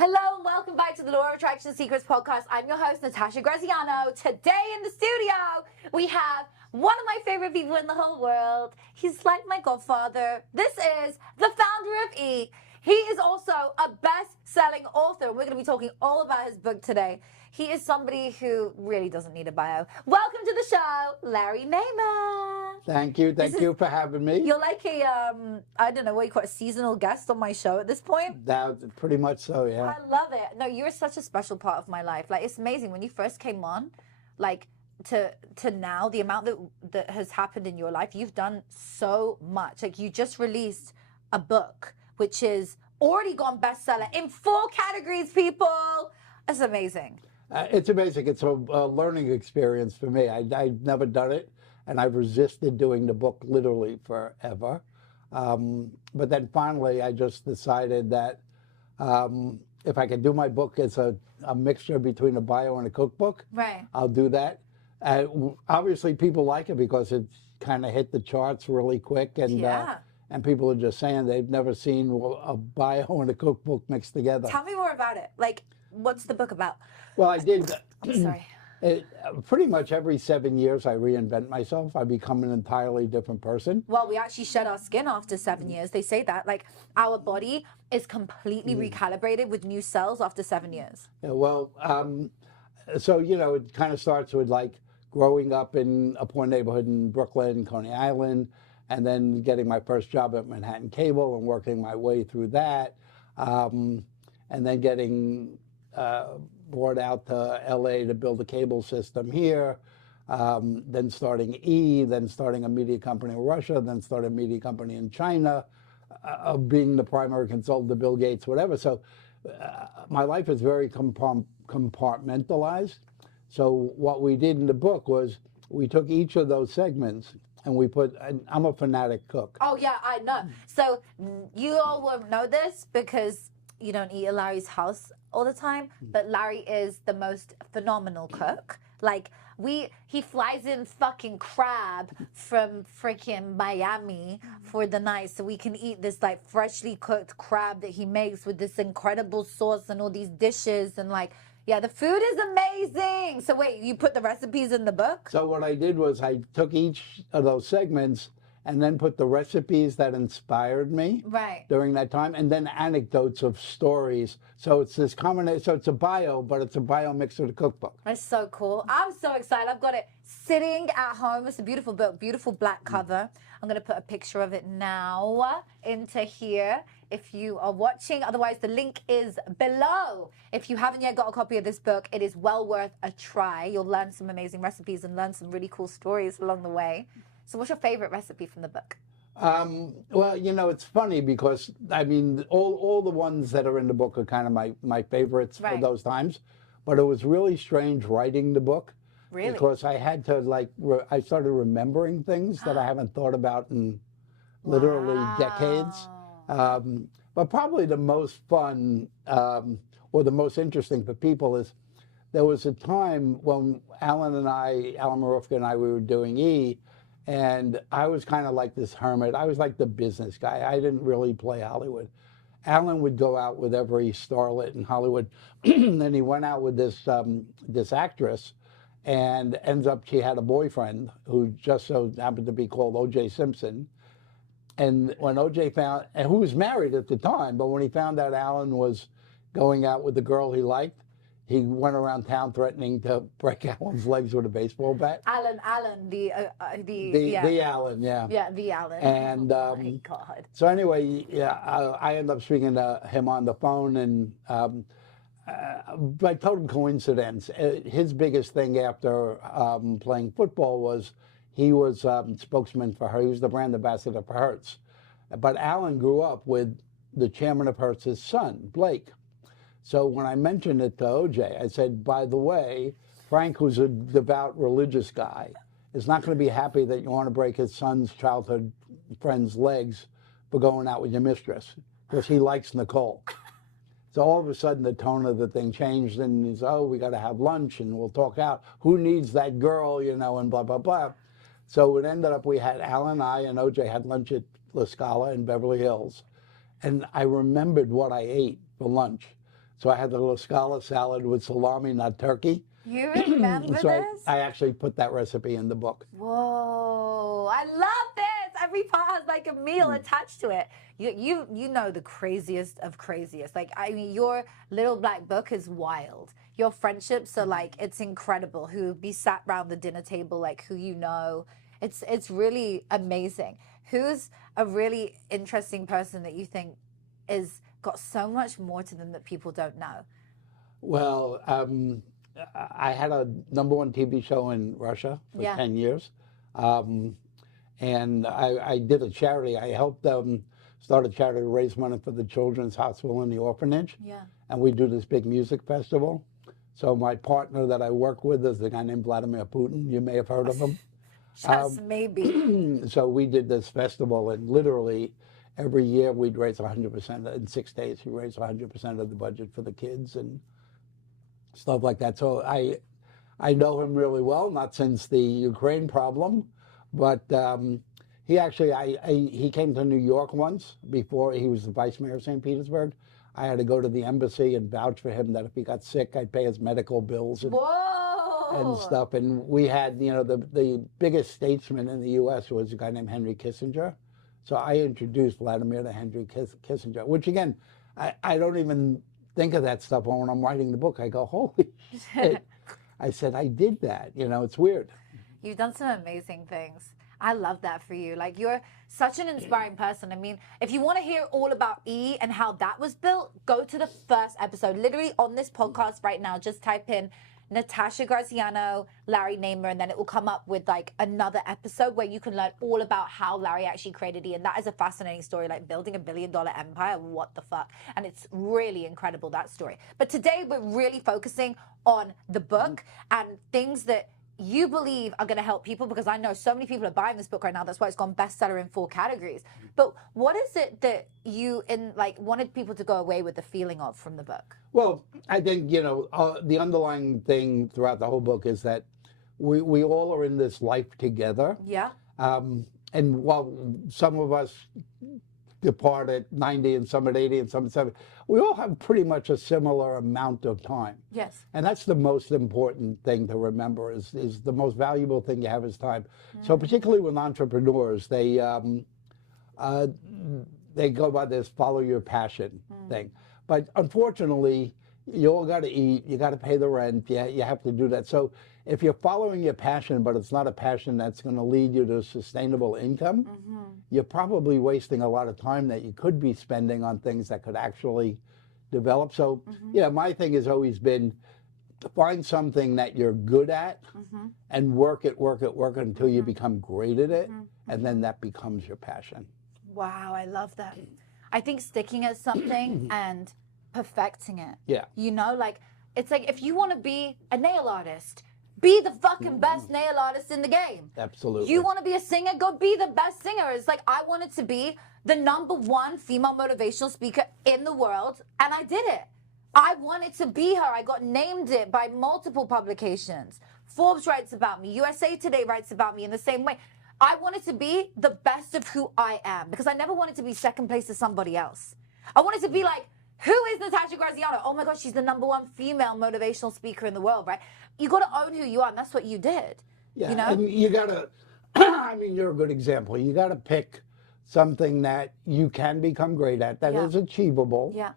Hello and welcome back to the Law of Attraction Secrets podcast. I'm your host, Natasha Graziano. Today in the studio, we have one of my favorite people in the whole world. He's like my godfather. This is the founder of E! He is also a best-selling author. We're going to be talking all about his book today. He is somebody who really doesn't need a bio. Welcome to the show, Larry Namer. Thank you. Thank you for having me. You're like a, I don't know, what you call a seasonal guest on my show at this point. That, pretty much so, yeah. I love it. No, you're such a special part of my life. Like, it's amazing. When you first came on, like, to now, the amount that has happened in your life, you've done so much. Like, you just released a book, which is already gone bestseller in 4 categories, people. It's amazing. It's amazing. It's a learning experience for me. I've never done it, and I've resisted doing the book literally forever. But then finally, I just decided that if I could do my book as a mixture between a bio and a cookbook, right, I'll do that. Obviously, people like it because it kind of hit the charts really quick, and people are just saying they've never seen a bio and a cookbook mixed together. Tell me more about it. Like, what's the book about? Well, I did. I'm sorry. Pretty much every 7 years, I reinvent myself. I become an entirely different person. Well, we actually shed our skin after 7 years. They say that, like, our body is completely recalibrated with new cells after 7 years. Yeah, well, so, you know, it kind of starts with, like, growing up in a poor neighborhood in Brooklyn, Coney Island, and then getting my first job at Manhattan Cable and working my way through that, and then getting brought out to LA to build a cable system here, then starting E!, then starting a media company in Russia, then starting a media company in China, being the primary consultant to Bill Gates, whatever. So my life is very compartmentalized. So what we did in the book was we took each of those segments and we put, I'm a fanatic cook. Oh yeah, I know. So you all won't know this because you don't eat at Larry's house all the time, but Larry is the most phenomenal cook. Like, he flies in fucking crab from freaking Miami for the night so we can eat this like freshly cooked crab that he makes with this incredible sauce and all these dishes, and like, yeah, the food is amazing. So wait, you put the recipes in the book? So what I did was I took each of those segments and then put the recipes that inspired me during that time, and then anecdotes of stories. So it's this combination. So it's a bio, but it's a bio mixed with a cookbook. That's so cool. I'm so excited. I've got it sitting at home. It's a beautiful book, beautiful black cover. I'm going to put a picture of it now into here if you are watching. Otherwise, the link is below. If you haven't yet got a copy of this book, it is well worth a try. You'll learn some amazing recipes and learn some really cool stories along the way. So what's your favorite recipe from the book? Well, you know, it's funny because, I mean, all the ones that are in the book are kind of my favorites for those times. But it was really strange writing the book. Really? Because I had to, like, I started remembering things that I haven't thought about in literally decades. But probably the most fun or the most interesting for people is there was a time when Alan Marufka and I, we were doing E!, and I was kind of like this hermit. I was like the business guy. I didn't really play Hollywood. Alan would go out with every starlet in Hollywood. And he went out with this actress, and ends up she had a boyfriend who just so happened to be called OJ Simpson. And when OJ found, and who was married at the time, but when he found out Alan was going out with the girl he liked, he went around town threatening to break Alan's legs with a baseball bat. Alan, the Alan, yeah. Yeah, the Alan. And my God. So anyway, yeah, I ended up speaking to him on the phone, and by total coincidence, his biggest thing after playing football was he was spokesman for Hertz. He was the brand ambassador for Hertz. But Alan grew up with the chairman of Hertz's son, Blake. So when I mentioned it to OJ, I said, by the way, Frank, who's a devout religious guy, is not going to be happy that you want to break his son's childhood friend's legs for going out with your mistress, because he likes Nicole. So all of a sudden, the tone of the thing changed, and he's, oh, we got to have lunch, and we'll talk out. Who needs that girl, you know, and blah, blah, blah. So it ended up, we had Alan, I, and OJ had lunch at La Scala in Beverly Hills. And I remembered what I ate for lunch. So I had the little scala salad with salami, not turkey. You remember So this? I actually put that recipe in the book. Whoa, I love this. Every part has like a meal attached to it. You know the craziest of craziest. Like, I mean, your little black book is wild. Your friendships are like, it's incredible. Who be sat around the dinner table, like who you know. It's really amazing. Who's a really interesting person that you think is got so much more to them that people don't know? Well, I had a #1 TV show in Russia for 10 years. And I did a charity. I helped them start a charity to raise money for the Children's Hospital and the orphanage. Yeah. And we do this big music festival. So my partner that I work with is a guy named Vladimir Putin. You may have heard of him. Just maybe. So we did this festival, and literally every year we'd raise 100%. In 6 days, we raised 100% of the budget for the kids and stuff like that. So I know him really well, not since the Ukraine problem, but he actually, he came to New York once before he was the vice mayor of St. Petersburg. I had to go to the embassy and vouch for him that if he got sick, I'd pay his medical bills and stuff. And we had, you know, the biggest statesman in the U.S. was a guy named Henry Kissinger. So I introduced Vladimir to Henry Kissinger, which again, I don't even think of that stuff when I'm writing the book. I go, holy shit. I said, I did that. You know, it's weird. You've done some amazing things. I love that for you. Like, you're such an inspiring person. I mean, if you want to hear all about E and how that was built, go to the first episode. Literally on this podcast right now, just type in Natasha Graziano, Larry Namer, and then it will come up with like another episode where you can learn all about how Larry actually created E. And that is a fascinating story, like building $1 billion empire. What the fuck? And it's really incredible, that story. But today we're really focusing on the book and things that you believe are going to help people, because I know so many people are buying this book right now. That's why it's gone bestseller in 4 categories. But what is it that you wanted people to go away with the feeling of from the book? Well, I think, you know, the underlying thing throughout the whole book is that we all are in this life together. Yeah. And while some of us depart at 90 and some at 80 and some at 70, we all have pretty much a similar amount of time. Yes. And that's the most important thing to remember, is the most valuable thing you have is time. So particularly with entrepreneurs, they go by this follow your passion thing. But unfortunately, you all got to eat, you got to pay the rent, you have to do that. So if you're following your passion, but it's not a passion that's going to lead you to sustainable income, you're probably wasting a lot of time that you could be spending on things that could actually develop. So, yeah, my thing has always been to find something that you're good at and work it until you become great at it, and then that becomes your passion. Wow, I love that. I think sticking at something and perfecting it. Yeah. You know, like, it's like if you want to be a nail artist, be the fucking best nail artist in the game. Absolutely. You want to be a singer, go be the best singer. It's like, I wanted to be the #1 female motivational speaker in the world, and I did it. I wanted to be her. I got named it by multiple publications. Forbes writes about me. USA Today writes about me in the same way. I wanted to be the best of who I am, because I never wanted to be second place to somebody else. I wanted to be like, who is Natasha Graziano? Oh my gosh, she's the #1 female motivational speaker in the world, right? You got to own who you are, and that's what you did. Yeah, you know? and you got to, I mean, you're a good example. You got to pick something that you can become great at, that is achievable. Yeah.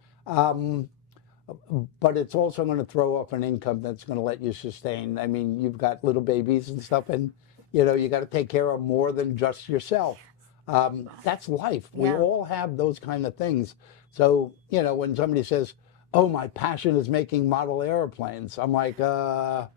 But it's also going to throw off an income that's going to let you sustain. I mean, you've got little babies and stuff, and, you know, you got to take care of more than just yourself. That's life. We all have those kind of things. So, you know, when somebody says, oh, my passion is making model airplanes, I'm like, I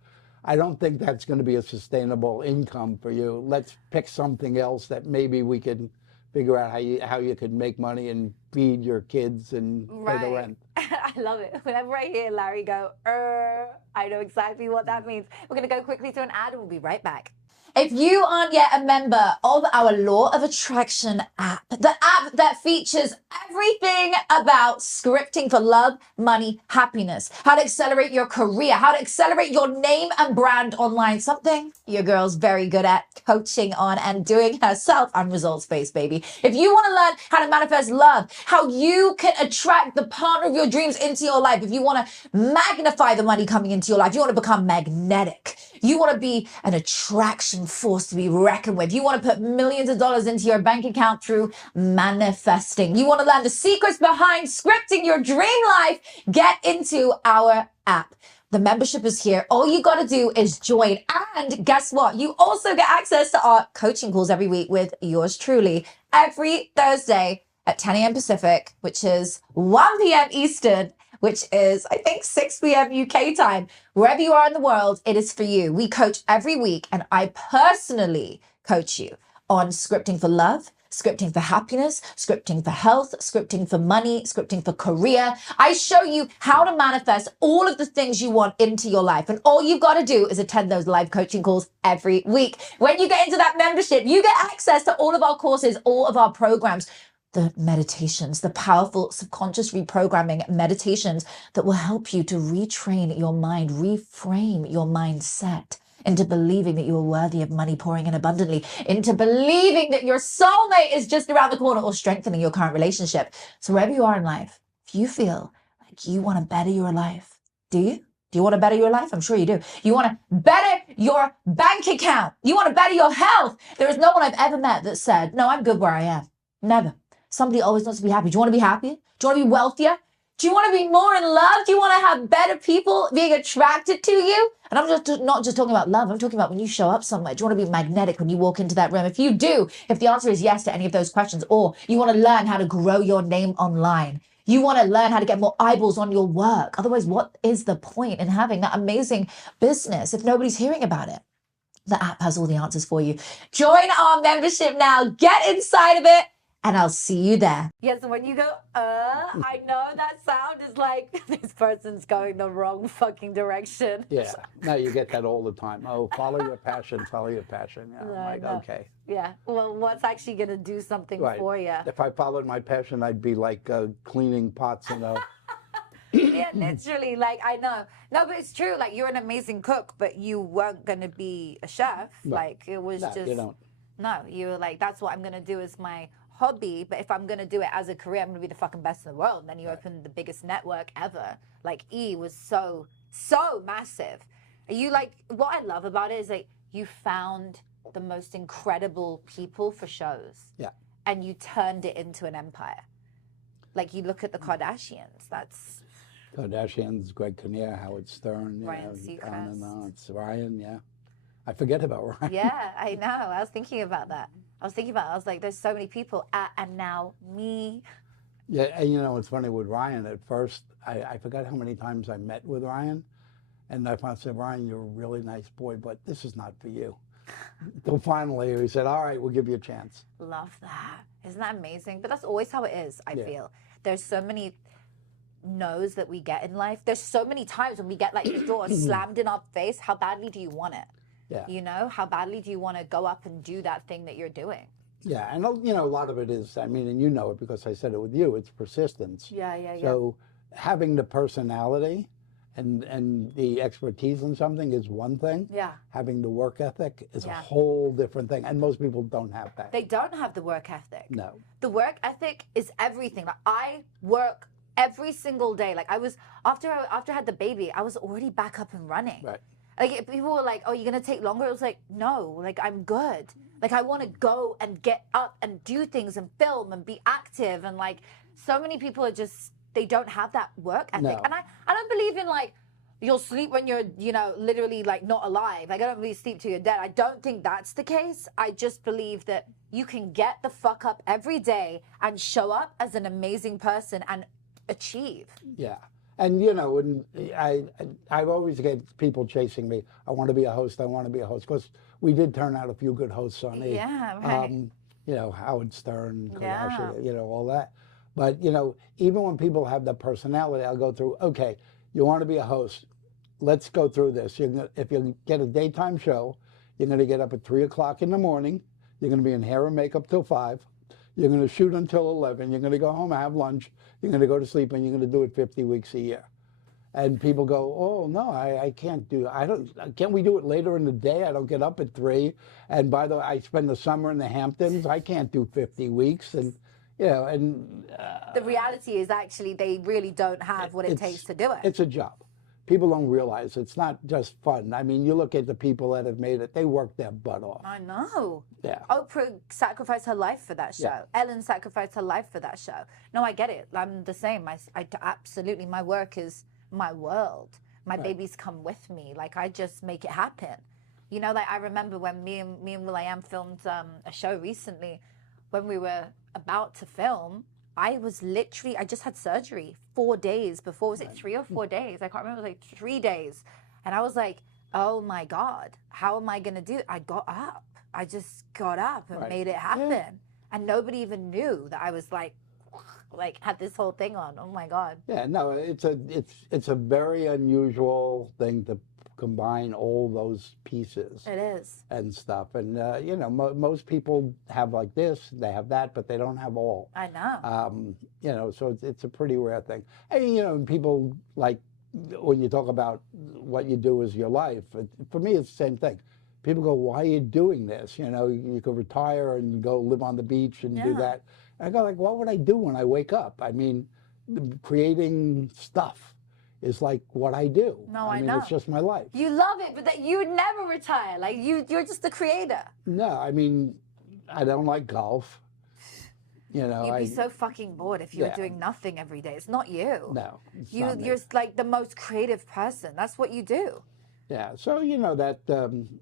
don't think that's going to be a sustainable income for you. Let's pick something else that maybe we can figure out how you could make money and feed your kids and pay the rent. I love it. Whenever I hear Larry go, I know exactly what that means. We're going to go quickly to an ad and we'll be right back. If you aren't yet a member of our Law of Attraction app, the app that features everything about scripting for love, money, happiness, how to accelerate your career, how to accelerate your name and brand online, something your girl's very good at coaching on and doing herself. I'm results-based, baby. If you want to learn how to manifest love, how you can attract the partner of your dreams into your life, if you want to magnify the money coming into your life, you want to become magnetic, you want to be an attraction force to be reckoned with, you want to put millions of dollars into your bank account through manifesting, you want to learn the secrets behind scripting your dream life, get into our app. The membership is here. All you got to do is join. And guess what? You also get access to our coaching calls every week with yours truly every Thursday at 10 a.m. Pacific, which is 1 p.m. Eastern, which is, I think, 6 p.m. UK time. Wherever you are in the world, it is for you. We coach every week, and I personally coach you on scripting for love, scripting for happiness, scripting for health, scripting for money, scripting for career. I show you how to manifest all of the things you want into your life. And all you've got to do is attend those live coaching calls every week. When you get into that membership, you get access to all of our courses, all of our programs, the meditations, the powerful subconscious reprogramming meditations that will help you to retrain your mind, reframe your mindset into believing that you are worthy of money pouring in abundantly, into believing that your soulmate is just around the corner, or strengthening your current relationship. So wherever you are in life, if you feel like you want to better your life, do you? Do you want to better your life? I'm sure you do. You want to better your bank account. You want to better your health. There is no one I've ever met that said, no, I'm good where I am. Never. Somebody always wants to be happy. Do you want to be happier? Do you want to be wealthier? Do you want to be more in love? Do you want to have better people being attracted to you? And I'm just not just talking about love. I'm talking about when you show up somewhere. Do you want to be magnetic when you walk into that room? If you do, if the answer is yes to any of those questions, or you want to learn how to grow your name online, you want to learn how to get more eyeballs on your work. Otherwise, what is the point in having that amazing business if nobody's hearing about it? The app has all the answers for you. Join our membership now. Get inside of it. And I'll see you there. Yes, when you go, I know that sound is like, this person's going the wrong fucking direction. Yeah, no, you get that all the time. Oh, follow your passion, follow your passion. Yeah, I'm like, okay. Yeah, well, what's actually going to do something for you? If I followed my passion, I'd be like cleaning pots, you know. Yeah, literally, like, I know. No, but it's true. Like, you're an amazing cook, but you weren't going to be a chef. No. Like, it was just... You don't. No, you were like, that's what I'm going to do is my hobby, but if I'm going to do it as a career, I'm going to be the fucking best in the world. And then you open the biggest network ever. Like, E was so massive. You like, what I love about it is like, you found the most incredible people for shows. Yeah. And you turned it into an empire. Like, you look at the Kardashians, that's... Kardashians, Greg Kinnear, Howard Stern, Ryan Seacrest. It's Ryan, yeah. I forget about Ryan. Yeah, I know. I was thinking about that. I was like, there's so many people, and now me. Yeah, and you know, it's funny with Ryan, at first, I forgot how many times I met with Ryan, and I said, Ryan, you're a really nice boy, but this is not for you. So finally, he said, all right, we'll give you a chance. Love that. Isn't that amazing? But that's always how it is, I feel. There's so many no's that we get in life. There's so many times when we get like the door slammed in our face. How badly do you want it? Yeah. You know, how badly do you want to go up and do that thing that you're doing? Yeah, and you know, a lot of it is, I mean, and you know it because I said it with you, it's persistence. Yeah. So having the personality and the expertise in something is one thing. Yeah. Having the work ethic is a whole different thing. And most people don't have that. They don't have the work ethic. No. The work ethic is everything. Like, I work every single day. Like, I was, after I had the baby, I was already back up and running. Right. Like, people were like, oh, you're going to take longer? It was like, no, like, I'm good. Like, I want to go and get up and do things and film and be active. And, like, so many people are just, they don't have that work ethic. No. And I don't believe in, like, you'll sleep when you're, you know, literally, like, not alive. Like, I don't really sleep till you're dead. I don't think that's the case. I just believe that you can get the fuck up every day and show up as an amazing person and achieve. Yeah. And, you know, when I've always get people chasing me. I want to be a host. I want to be a host. Because we did turn out a few good hosts on E! Yeah, right. You know, Howard Stern, Kardashian, you know, all that. But, you know, even when people have the personality, I'll go through, okay, you want to be a host. Let's go through this. If you get a daytime show, You're going to get up at 3 o'clock in the morning. You're going to be in hair and makeup till 5. You're going to shoot until 11. You're going to go home and have lunch. You're going to go to sleep, and you're going to do it 50 weeks a year. And people go, oh, no, I can't do it. Can't we do it later in the day? I don't get up at 3. And by the way, I spend the summer in the Hamptons. I can't do 50 weeks. And, you know, and... the reality is actually they really don't have what it takes to do it. It's a job. People don't realize it's not just fun. I mean, you look at the people that have made it, they work their butt off. I know. Yeah. Oprah sacrificed her life for that show. Yeah. Ellen sacrificed her life for that show. No, I get it. I'm the same. I absolutely, my work is my world. My babies come with me. Like, I just make it happen. You know, like I remember when me and Will.i.am filmed a show recently. When we were about to film, I just had surgery 4 days before. Was it 3 or 4 days? I can't remember. It was like 3 days. And I was like, oh my God, how am I going to do it? I got up. I just got up and made it happen. Yeah. And nobody even knew that I was like had this whole thing on. Oh my God. Yeah, no, it's a very unusual thing to combine all those pieces. It is. And stuff. And, you know, most people have like this, they have that, but they don't have all. I know. You know, so it's a pretty rare thing. And, you know, people like, when you talk about what you do as your life, for me, it's the same thing. People go, why are you doing this? You know, you could retire and go live on the beach and do that. And I go like, what would I do when I wake up? I mean, creating stuff is like what I do. No, I mean, know. It's just my life. You love it, but that you would never retire. Like you're just a creator. No, I mean, I don't like golf. You know, you'd be so fucking bored if you were doing nothing every day. It's not you. No, you're like the most creative person. That's what you do. Yeah, so you know that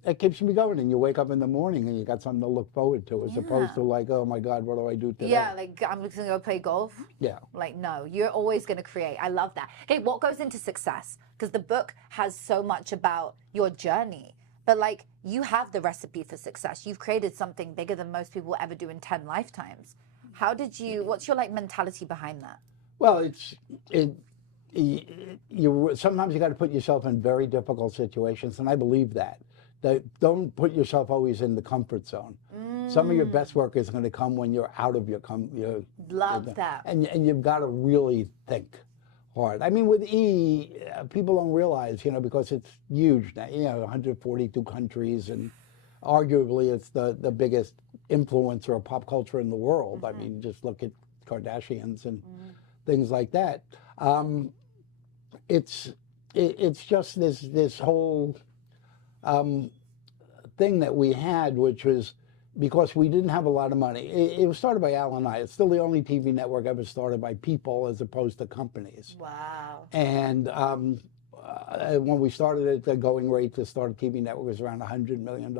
it keeps me going, and you wake up in the morning and you got something to look forward to, as opposed to like, oh my God, what do I do today? Yeah, like I'm just gonna go play golf. Yeah. Like no, you're always gonna create. I love that. Okay, what goes into success? Because the book has so much about your journey, but like you have the recipe for success. You've created something bigger than most people will ever do in 10 lifetimes. How did you? What's your like mentality behind that? Well, sometimes you got to put yourself in very difficult situations, and I believe that. Don't put yourself always in the comfort zone. Some of your best work is going to come when you're out of your love that. And you've got to really think hard. I mean, with people don't realize, you know, because it's huge now. You know, 142 countries, and arguably it's the biggest influencer of pop culture in the world. I mean, just look at Kardashians and things like that. It's just this whole thing that we had, which was because we didn't have a lot of money. It was started by Al and I. It's still the only TV network ever started by people as opposed to companies. Wow. And when we started it, the going rate to start a TV network was around $100 million.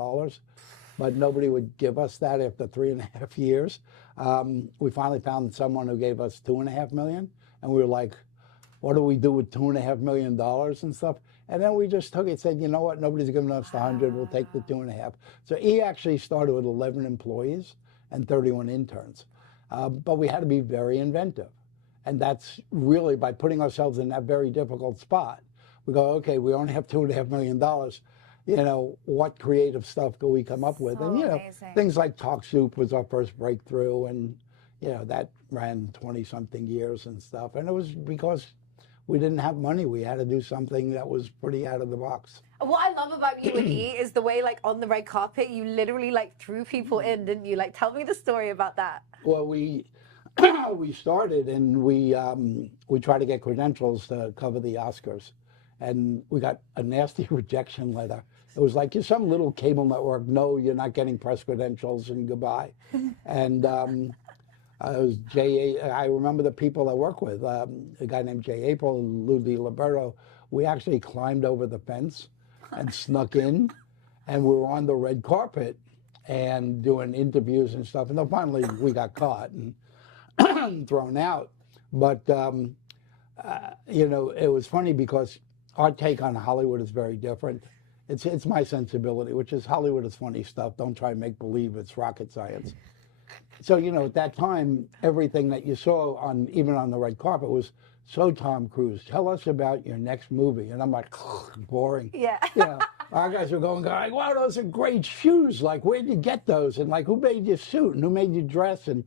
But nobody would give us that after 3.5 years. We finally found someone who gave us $2.5 million, and we were like, what do we do with $2.5 million and stuff? And then we just took it and said, you know what, nobody's giving us the 100, we'll take the 2.5. So he actually started with 11 employees and 31 interns. But we had to be very inventive. And that's really by putting ourselves in that very difficult spot. We go, okay, we only have $2.5 million. You know, what creative stuff do we come up with? So and, you know, amazing. Things like Talk Soup was our first breakthrough. And, you know, that ran 20-something years and stuff. And it was because we didn't have money. We had to do something that was pretty out of the box. What I love about you and E is the way, like, on the red carpet, you literally, like, threw people in, didn't you? Like, tell me the story about that. Well, we started, and we tried to get credentials to cover the Oscars. And we got a nasty rejection letter. It was like, you're some little cable network. No, you're not getting press credentials, and goodbye. And it was I remember the people I work with, a guy named Jay April and Lou DiLiberto. We actually climbed over the fence and snuck in, and we were on the red carpet and doing interviews and stuff. And then finally we got caught and thrown out. But, you know, it was funny because our take on Hollywood is very different. It's my sensibility, which is Hollywood is funny stuff. Don't try and make believe it's rocket science. So, you know, at that time, everything that you saw even on the red carpet was, so Tom Cruise, tell us about your next movie. And I'm like, boring. Yeah. You know, Our guys were going, wow, those are great shoes. Like, where'd you get those? And like, who made your suit and who made your dress? And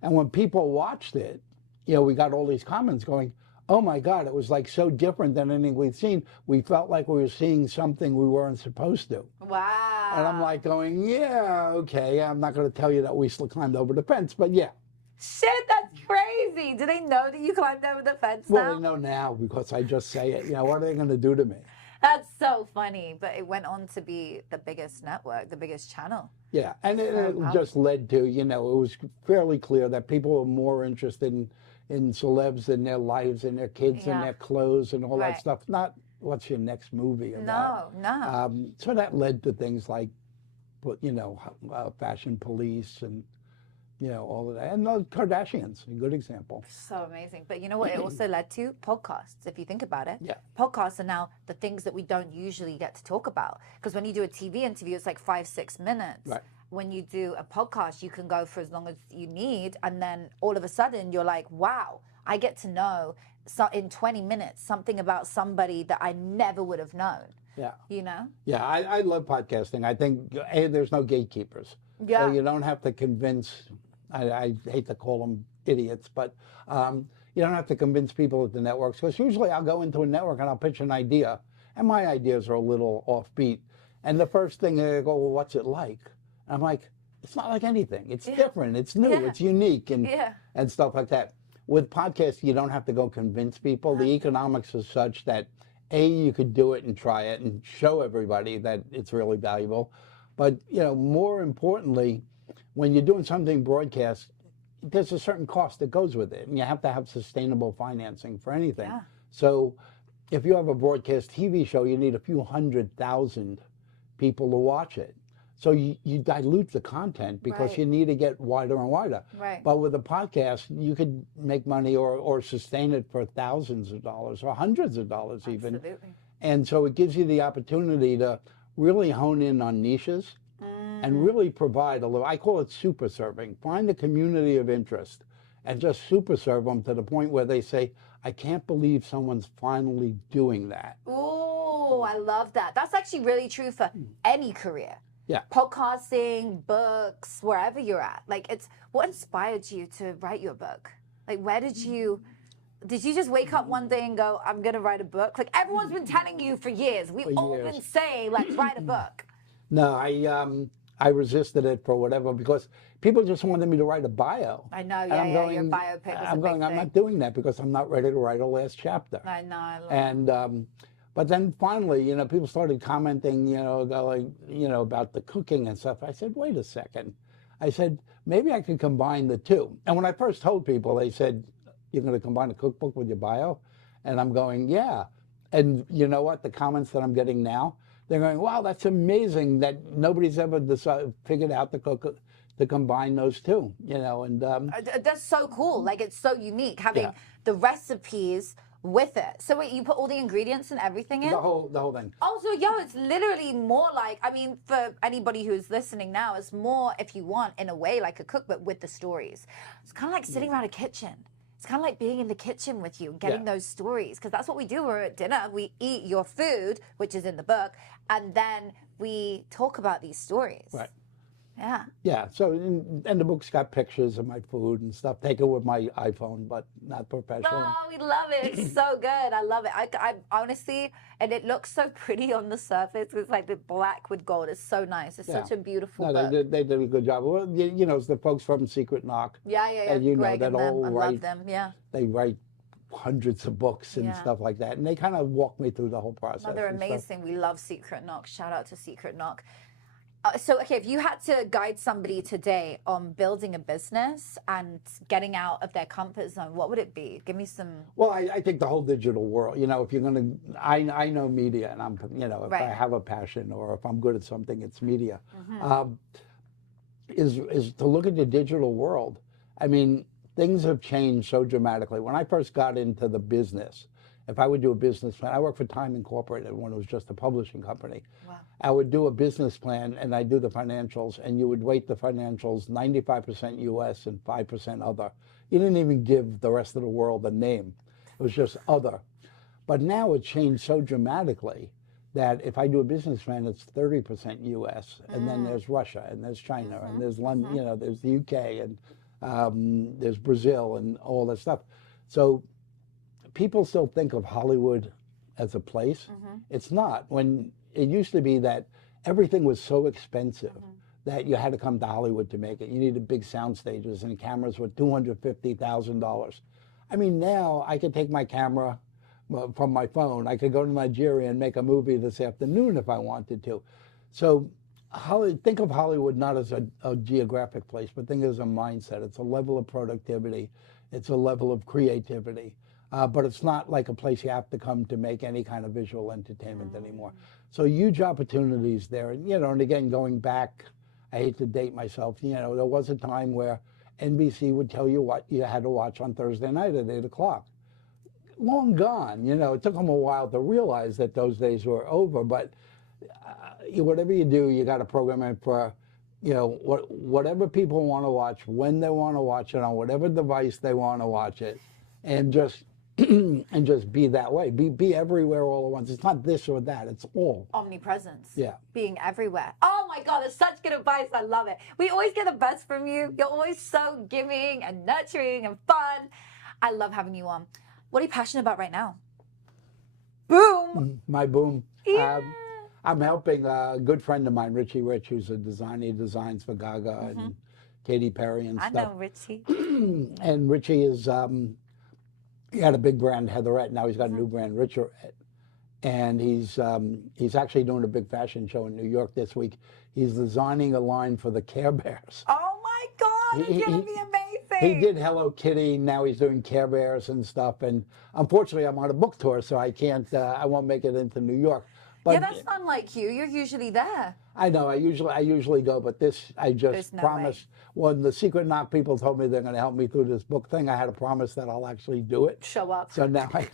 when people watched it, you know, we got all these comments going, oh my God, it was like so different than anything we'd seen. We felt like we were seeing something we weren't supposed to. Wow. And I'm like going, yeah, okay. I'm not going to tell you that we still climbed over the fence, but yeah. Shit, that's crazy. Do they know that you climbed over the fence now? Well, they know now because I just say it. You know, what are they going to do to me? That's so funny. But it went on to be the biggest network, the biggest channel. Yeah, and it just led to, you know, it was fairly clear that people were more interested in celebs and their lives and their kids and their clothes and all that stuff. Not what's your next movie about. No. So that led to things like, you know, Fashion Police and, you know, all of that. And the Kardashians, a good example. So amazing. But you know what it also led to? Podcasts, if you think about it. Yeah. Podcasts are now the things that we don't usually get to talk about. Because when you do a TV interview, it's like 5-6 minutes. Right. When you do a podcast, you can go for as long as you need. And then all of a sudden, you're like, wow, I get to know in 20 minutes something about somebody that I never would have known. Yeah. You know? Yeah, I love podcasting. I think, A, there's no gatekeepers. Yeah. So you don't have to convince, I hate to call them idiots, but you don't have to convince people at the networks. Because usually I'll go into a network and I'll pitch an idea. And my ideas are a little offbeat. And the first thing they go, well, what's it like? I'm like, it's not like anything. It's different. It's new. It's unique and stuff like that. With podcasts, you don't have to go convince people. The economics is such that, A, you could do it and try it and show everybody that it's really valuable. But, you know, more importantly, when you're doing something broadcast, there's a certain cost that goes with it. And you have to have sustainable financing for anything. Yeah. So if you have a broadcast TV show, you need a few 100,000 people to watch it. So you dilute the content because you need to get wider and wider. Right. But with a podcast, you could make money or sustain it for thousands of dollars or hundreds of dollars even. Absolutely. And so it gives you the opportunity to really hone in on niches and really provide a little, I call it super serving. Find a community of interest and just super serve them to the point where they say, I can't believe someone's finally doing that. Ooh, I love that. That's actually really true for any career. Yeah. Podcasting, books, wherever you're at. Like, it's what inspired you to write your book? Like, where did you just wake up one day and go, I'm going to write a book? Like, everyone's been telling you for years. We've all been saying, let's write a book. No, I resisted it for whatever because people just wanted me to write a bio. I know, your biopic was I'm a big I'm not doing that because I'm not ready to write a last chapter. I know, I love And but then finally, you know, people started commenting, you know, going, you know, about the cooking and stuff. I said, wait a second. I said, maybe I could combine the two. And when I first told people, they said, you're going to combine a cookbook with your bio? And I'm going, yeah. And you know what? The comments that I'm getting now, they're going, wow, that's amazing that nobody's ever figured out to combine those two, you know. And that's so cool. Like, it's so unique having the recipes with it. So wait, you put all the ingredients and everything in? The whole thing. Oh, so it's literally more like, I mean, for anybody who's listening now, it's more, if you want, in a way, like a cookbook with the stories. It's kind of like sitting around a kitchen. It's kind of like being in the kitchen with you, getting those stories. Because that's what we do. We're at dinner. We eat your food, which is in the book, and then we talk about these stories. Right. Yeah. Yeah. So, and the book's got pictures of my food and stuff taken with my iPhone, but not professional. Oh, we love it. It's so good. I love it. I honestly, and it looks so pretty on the surface. It's like the black with gold. It's so nice. It's such a beautiful book. They did a good job. Well, you know, it's the folks from Secret Knock. Yeah. And you Greg know that all I love them. Yeah. They write hundreds of books and stuff like that, and they kind of walk me through the whole process. Oh, they're amazing. We love Secret Knock. Shout out to Secret Knock. So, okay, if you had to guide somebody today on building a business and getting out of their comfort zone, what would it be? Give me some. Well, I think the whole digital world, you know, if you're going to, I know media and I'm, you know, if I have a passion or if I'm good at something, it's media, is to look at the digital world. I mean, things have changed so dramatically. When I first got into the business, if I would do a business plan, I worked for Time Incorporated when it was just a publishing company. Wow. I would do a business plan and I'd do the financials, and you would weight the financials 95% US and 5% other. You didn't even give the rest of the world a name. It was just other. But now it changed so dramatically that if I do a business plan, it's 30% U.S. and then there's Russia and there's China and there's London, you know, there's the UK and there's Brazil and all that stuff. So people still think of Hollywood as a place. It's not. When it used to be that everything was so expensive that you had to come to Hollywood to make it. You needed big sound stages and cameras were $250,000. I mean, now I could take my camera from my phone. I could go to Nigeria and make a movie this afternoon if I wanted to. So think of Hollywood not as a geographic place, but think as a mindset. It's a level of productivity. It's a level of creativity. But it's not like a place you have to come to make any kind of visual entertainment anymore. So huge opportunities there. And, you know, and again, going back, I hate to date myself, you know, there was a time where NBC would tell you what you had to watch on Thursday night at 8 o'clock. Long gone, you know, it took them a while to realize that those days were over, but whatever you do, you got to program it for, you know, whatever people want to watch, when they want to watch it, on whatever device they want to watch it, and just and just be that way. Be everywhere all at once. It's not this or that. It's all. Omnipresence. Yeah. Being everywhere. Oh my God, that's such good advice. I love it. We always get the best from you. You're always so giving and nurturing and fun. I love having you on. What are you passionate about right now? Boom. My boom. Yeah. I'm helping a good friend of mine, Richie Rich, who's a designer. He designs for Gaga and Katy Perry and stuff. I know Richie. And Richie is, he had a big brand, Heatherette. Now he's got a new brand, Richard. And he's actually doing a big fashion show in New York this week. He's designing a line for the Care Bears. Oh my God, it's going to be amazing. He did Hello Kitty. Now he's doing Care Bears and stuff. And unfortunately, I'm on a book tour, so I can't. I won't make it into New York. But yeah, that's not like you. You're usually there. I know. I usually go, but this I just no promised. When the Secret Knock people told me they're going to help me through this book thing, I had to promise that I'll actually do it. Show up. So now I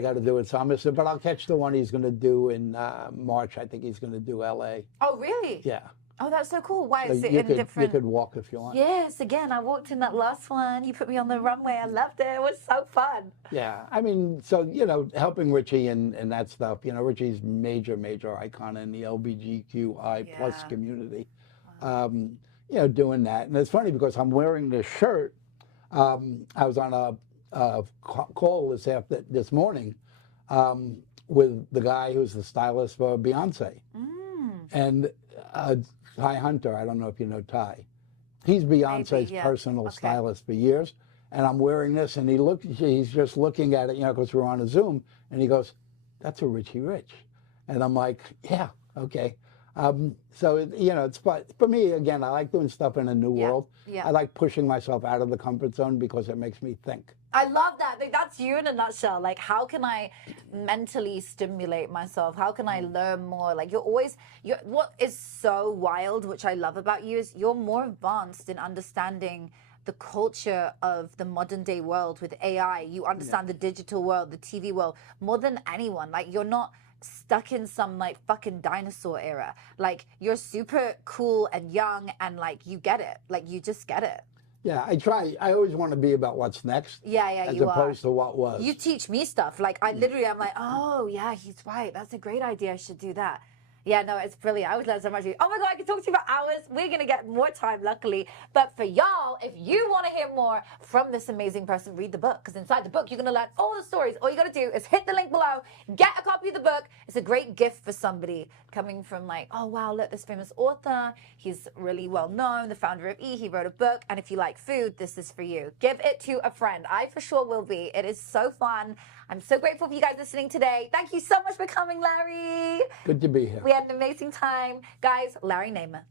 got to do it. So I'm missing, but I'll catch the one he's going to do in March. I think he's going to do L.A. Oh, really? Yeah. Oh, that's so cool. Why So is it in different? You could walk if you want. Yes, again, I walked in that last one. You put me on the runway. I loved it. It was so fun. Yeah, I mean, so, you know, helping Richie and that stuff, you know, Richie's major icon in the LGBTQI plus community, you know, doing that. And it's funny because I'm wearing this shirt. I was on a call this morning with the guy who's the stylist for Beyonce. And Ty Hunter, I don't know if you know Ty. He's Beyonce's personal stylist for years. And I'm wearing this, and he's just looking at it, you know, because we're on a Zoom, and he goes, "That's a Richie Rich." And I'm like, "Yeah, okay." So, you know, it's fun. For me, again, I like doing stuff in a new world. Yeah. I like pushing myself out of the comfort zone because it makes me think. I love that. Like, that's you in a nutshell. Like, how can I mentally stimulate myself? How can I learn more? Like, what is so wild, which I love about you, is you're more advanced in understanding the culture of the modern day world with AI. You understand the digital world, the TV world, more than anyone. Like, you're not stuck in some like fucking dinosaur era. Like, you're super cool and young and like you get it. Like, you just get it. Yeah, I try. I always want to be about what's next. Yeah, as opposed to what was. You teach me stuff. Like, I literally, I'm like, oh yeah, he's right. That's a great idea. I should do that. Yeah, no, it's brilliant. I would learn so much. Oh my God, I could talk to you for hours. We're going to get more time, luckily. But for y'all, if you want to hear more from this amazing person, read the book. Because inside the book, you're going to learn all the stories. All you got to do is hit the link below, get a copy of the book. It's a great gift for somebody coming from like, oh wow, look, this famous author. He's really well known, the founder of E. He wrote a book. And if you like food, this is for you. Give it to a friend. I for sure will be. It is so fun. I'm so grateful for you guys listening today. Thank you so much for coming, Larry. Good to be here. We had an amazing time. Guys, Larry Namer.